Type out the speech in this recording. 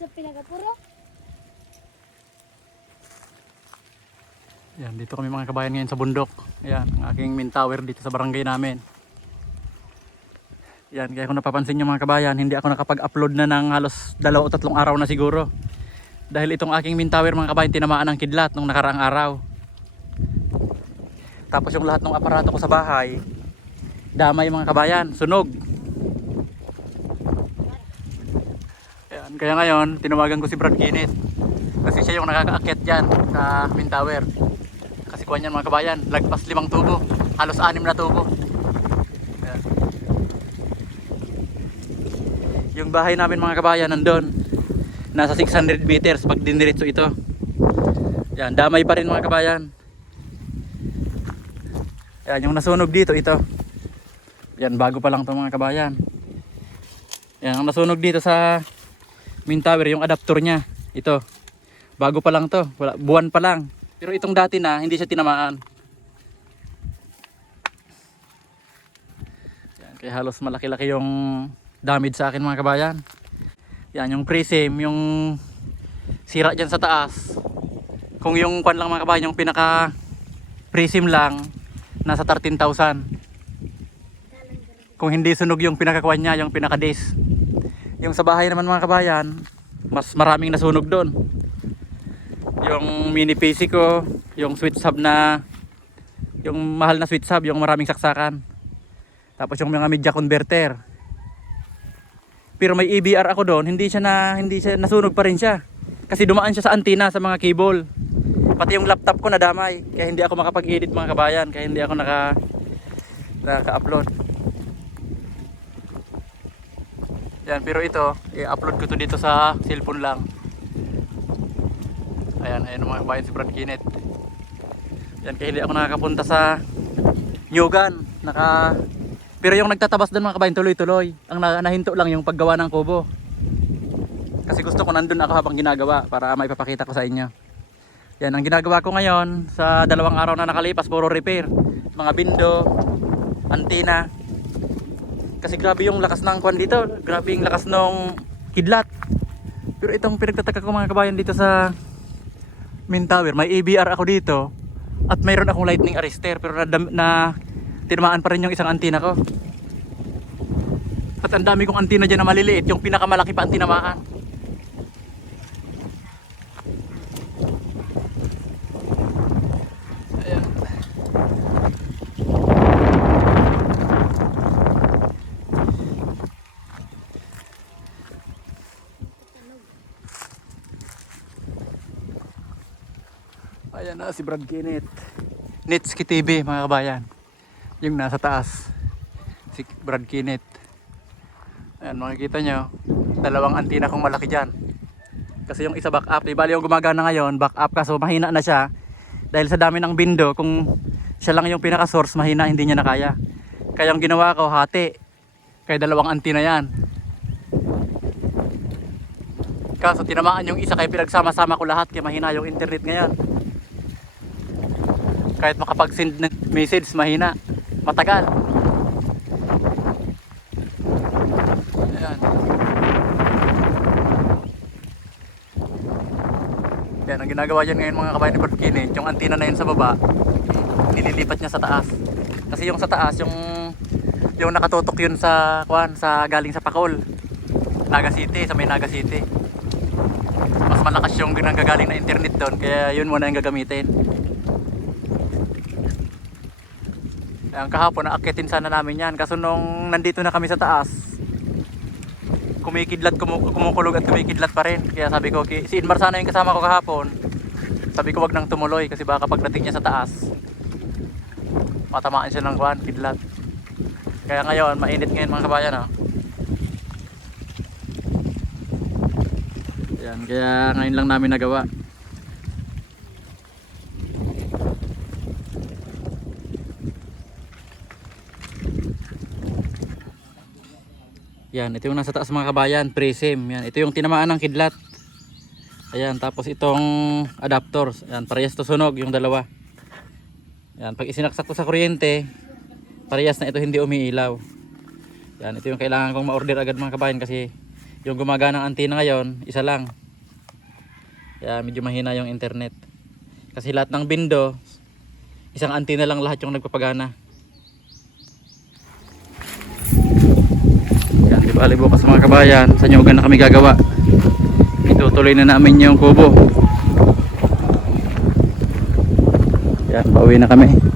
sa pinagapuro. Yan, dito kami mga kabayan ngayon sa bundok. Ayan, ang aking main tower dito sa barangay namin. Yan, kaya kung napapansin nyo mga kabayan, hindi ako nakapag-upload na ng halos 2 o 3 araw na siguro. Dahil itong aking main tower mga kabayan, tinamaan ng kidlat nung nakaraang araw. Tapos yung lahat ng aparato ko sa bahay, damay mga kabayan, sunog. Ayan, kaya ngayon, tinawagan ko si Brad Kinit. Kasi siya yung nakakaakyat dyan sa main tower. Kasi kuha niyan mga kabayan, lagpas 5 tubo, halos 6 na tubo. Ayan. Yung bahay namin mga kabayan nandun, nasa 600 meters pag diniritso ito. Yan, damay pa rin mga kabayan. Yan, yung nasunog dito ito. Yan, bago pa lang to mga kabayan. Yan, ang nasunog dito sa main tower, yung adapter nya. Ito, bago pa lang to, buwan pa lang. Pero itong dati na, hindi siya tinamaan. Yan, kaya halos malaki-laki yung damage sa akin mga kabayan. Yan, yung prism, yung sira dyan sa taas. Kung yung kwan lang mga kabayan, yung pinaka prism lang, nasa 13,000. Kung hindi sunog yung pinakakwan niya, yung pinaka-disk. Yung sa bahay naman mga kabayan, mas maraming nasunog doon. Yung mini PC ko, yung switch hub na, yung mahal na switch hub, yung maraming saksakan. Tapos yung mga media converter. Pero may EBR ako doon, hindi siya nasunog pa rin siya. Kasi dumaan siya sa antenna sa mga cable. Pati yung laptop ko nadamay, kaya hindi ako makapag-edit mga kabayan, kaya hindi ako naka-upload. Yan, pero ito, i-upload ko to dito sa cellphone lang. Ayan, ayan mga kabayan si Brad Kinit. Yan, kaya hindi ako nakakapunta sa Nyugan. Pero yung nagtatabas doon mga kabayan, tuloy-tuloy. Ang nahinto lang yung paggawa ng kubo. Kasi gusto ko nandun ako habang ginagawa para maipapakita ko sa inyo. Yan, ang ginagawa ko ngayon sa 2 araw na nakalipas, puro repair. Mga bindo, antenna. Kasi grabe yung lakas ng kwan dito. Grabe yung lakas ng kidlat. Pero itong pinagtataka ko mga kabayan dito sa main tower, may ABR ako dito. At mayroon akong lightning arrestor. Pero tinamaan pa rin yung isang antenna ko. At ang dami kong antenna dyan na maliliit. Yung pinakamalaki pa ang tinamaan. Ayan. Ayan na si Brad Kinit. Nitski TV mga kabayan. Yung nasa taas. Si Brad Kinit. Ayan, makikita nyo. 2 antenna kong malaki dyan. Kasi yung isa back up. Bali yung gumagana ngayon, back up kaso mahina na siya. Dahil sa dami ng bindo, kung siya lang yung pinaka source, mahina, hindi niya na kaya. Kaya yung ginawa ko, hati. Kaya 2 antenna yan. Kaso tinamaan yung isa, kaya pinagsama-sama ko lahat. Kaya mahina yung internet ngayon. Kahit makapag-send ng message, mahina. Matagal. Ayan. Yan, ang ginagawa dyan ngayon mga kabayan ni Brad Kinit, yung antenna na yun sa baba, nililipat niya sa taas. Kasi yung sa taas, yung nakatutok yun sa galing sa Pakol, Naga City, sa may Naga City. Mas malakas yung gagaling na internet doon, kaya yun muna yung gagamitin. Ang kahapon naakyatin sana namin yan, kaso nung nandito na kami sa taas, kumukulog at kumikidlat pa rin. Kaya sabi ko, si Inmar sana yung kasama ko kahapon, sabi ko wag nang tumuloy kasi baka pagdating niya sa taas matamaan siya ng kidlat. Kaya ngayon, mainit ngayon mga kabayan, oh. Ayan, kaya ngayon lang namin nagawa. Yan, ito yung nasa taas mga kabayan, prism. Yan, ito yung tinamaan ng kidlat. Ayan, tapos itong adapter. Ayan, parehas to sunog, yung dalawa. Yan, pag isinaksak ko sa kuryente, parehas na ito hindi umiilaw. Yan, ito yung kailangan kong ma-order agad mga kabayan kasi Yung gumaganang antena ngayon, isa lang. Kaya medyo mahina yung internet. Kasi lahat ng bindo, isang antena lang lahat yung nagpapagana. Yan, di bali bukas mga kabayan, sa Nyugan na kami gagawa. Itutuloy na namin yung kubo. Yan, pauwi na kami.